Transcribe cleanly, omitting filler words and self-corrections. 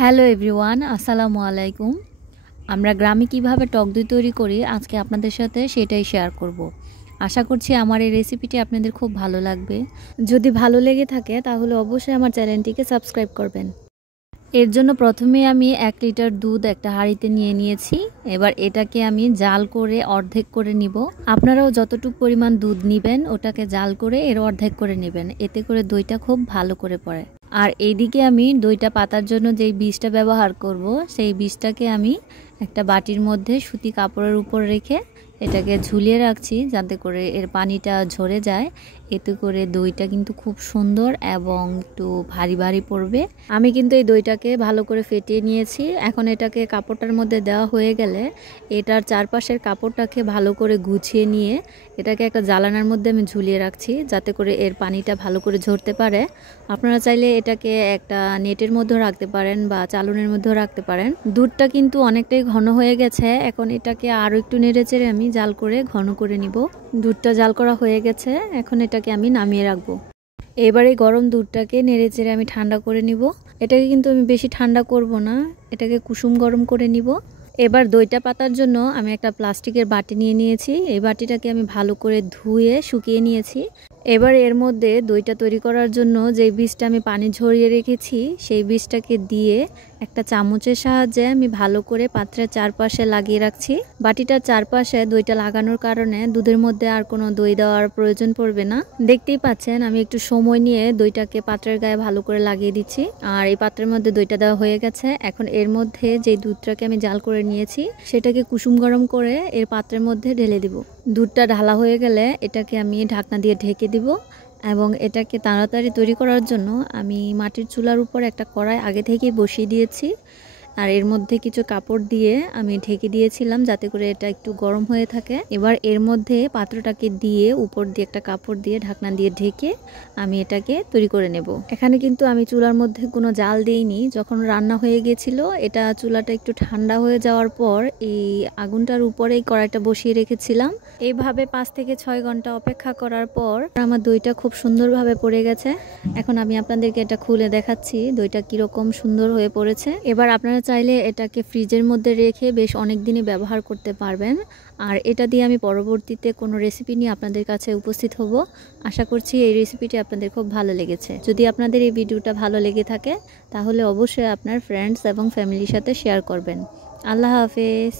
Hello everyone, আসসালামু আলাইকুম। আমরা গ্রামে কিভাবে টক দই তৈরি করি আজকে আপনাদের সাথে সেটাই শেয়ার করব। আশা করছি আমার এই রেসিপিটি আপনাদের খুব ভালো লাগবে। যদি ভালো লেগে থাকে তাহলে অবশ্যই আমার চ্যানেলটিকে সাবস্ক্রাইব করবেন। এর জন্য প্রথমে আমি 1 লিটার দুধ একটা হাঁড়িতে নিয়ে নিয়েছি। এবার এটাকে আমি জাল করে অর্ধেক করে নিব। আপনারাও যতটুকু পরিমাণ দুধ নেবেন ওটাকে জাল করে এর অর্ধেক করে নেবেন, এতে করে দইটা খুব ভালো করে পড়ে। আর এইদিকে আমি দইটা পাতার জন্য যেই বীজটা ব্যবহার করব সেই বীজটাকে আমি একটা বাটির মধ্যে সুতি কাপড়ের উপর রেখে এটাকে ঝুলিয়ে রাখছি যাতে করে এর পানিটা ঝরে যায়। এতে করে দইটা কিন্তু খুব সুন্দর এবং একটু ভারী ভারী পড়বে। আমি কিন্তু এই দইটাকে ভালো করে ফেটিয়ে নিয়েছি। এখন এটাকে কাপড়টার মধ্যে দেওয়া হয়ে গেলে এটার চারপাশের কাপড়টাকে ভালো করে গুছিয়ে নিয়ে এটাকে একটা জ্বালানার মধ্যে আমি ঝুলিয়ে রাখছি যাতে করে এর পানিটা ভালো করে ঝরতে পারে। আপনারা চাইলে এটাকে একটা নেটের মধ্যেও রাখতে পারেন বা চালনের মধ্যেও রাখতে পারেন। দুধটা কিন্তু অনেকটাই ঘন হয়ে গেছে। এখন এটাকে আরও একটু নেড়ে চেড়ে আমি জাল করে ঘন করে নিব। দুধটা জাল করা হয়ে গেছে, এখন এটাকে আমি নামিয়ে রাখবো। এবারে গরম দুধটাকে নেড়ে চেড়ে আমি ঠান্ডা করে নিব। এটাকে কিন্তু আমি বেশি ঠান্ডা করব না, এটাকে কুসুম গরম করে নিব। এবার দইটা পাতার জন্য আমি একটা প্লাস্টিকের বাটি নিয়ে নিয়েছি। এই বাটিটাকে আমি ভালো করে ধুয়ে শুকিয়ে নিয়েছি। এবার এর মধ্যে দইটা তৈরি করার জন্য যে বীজটা আমি পানি ঝরিয়ে রেখেছি সেই বীজটাকে দিয়ে একটা চামচের সাহায্যে আমি ভালো করে পাত্রের চারপাশে লাগিয়ে রাখছি। বাটিটার চারপাশে দইটা লাগানোর কারণে দুধের মধ্যে আর কোনো দই দেওয়ার প্রয়োজন পড়বে না। দেখতেই পাচ্ছেন আমি একটু সময় নিয়ে দইটাকে পাত্রের গায়ে ভালো করে লাগিয়ে দিচ্ছি। আর এই পাত্রের মধ্যে দইটা দেওয়া হয়ে গেছে। এখন এর মধ্যে যে দুধটাকে আমি জাল করে নিয়েছি সেটাকে কুসুম গরম করে এর পাত্রের মধ্যে ঢেলে দিব। দুধটা ঢালা হয়ে গেলে এটাকে আমি ঢাকনা দিয়ে ঢেকে দিব এবং এটাকে তাড়াতাড়ি তৈরি করার জন্য আমি মাটির চুলার উপর একটা কড়াই আগে থেকেই বসিয়ে দিয়েছি। আর এর মধ্যে কিছু কাপড় দিয়ে আমি ঢেকে দিয়েছিলাম যাতে করে এটা একটু গরম হয়ে থাকে। এবার এর মধ্যে পাত্রটাকে দিয়ে উপর দিয়ে একটা কাপড় দিয়ে ঢাকনা দিয়ে ঢেকে আমি এটাকে তৈরি করে নেব। এখানে কিন্তু আমি চুলার মধ্যে কোনো জাল দিইনি। যখন রান্না হয়ে গেছিল এটা চুলাটা একটু ঠান্ডা হয়ে যাওয়ার পর এই আগুনটার উপরেই কড়াইটা বসিয়ে রেখেছিলাম। এইভাবে 5 থেকে 6 ঘন্টা অপেক্ষা করার পর আমার দইটা খুব সুন্দরভাবে পড়ে গেছে। এখন আমি আপনাদেরকে এটা খুলে দেখাচ্ছি দইটা কিরকম সুন্দর হয়ে পড়েছে। এবার আপনারা চাইলে এটাকে ফ্রিজের মধ্যে রেখে বেশ অনেক দিনই ব্যবহার করতে পারবেন। আর এটা দিয়ে আমি পরবর্তীতে কোনো রেসিপি নিয়ে আপনাদের কাছে উপস্থিত হব। আশা করছি এই রেসিপিটি আপনাদের খুব ভালো লেগেছে। যদি আপনাদের এই ভিডিওটা ভালো লেগে থাকে তাহলে অবশ্যই আপনার ফ্রেন্ডস এবং ফ্যামিলির সাথে শেয়ার করবেন। আল্লাহ হাফেজ।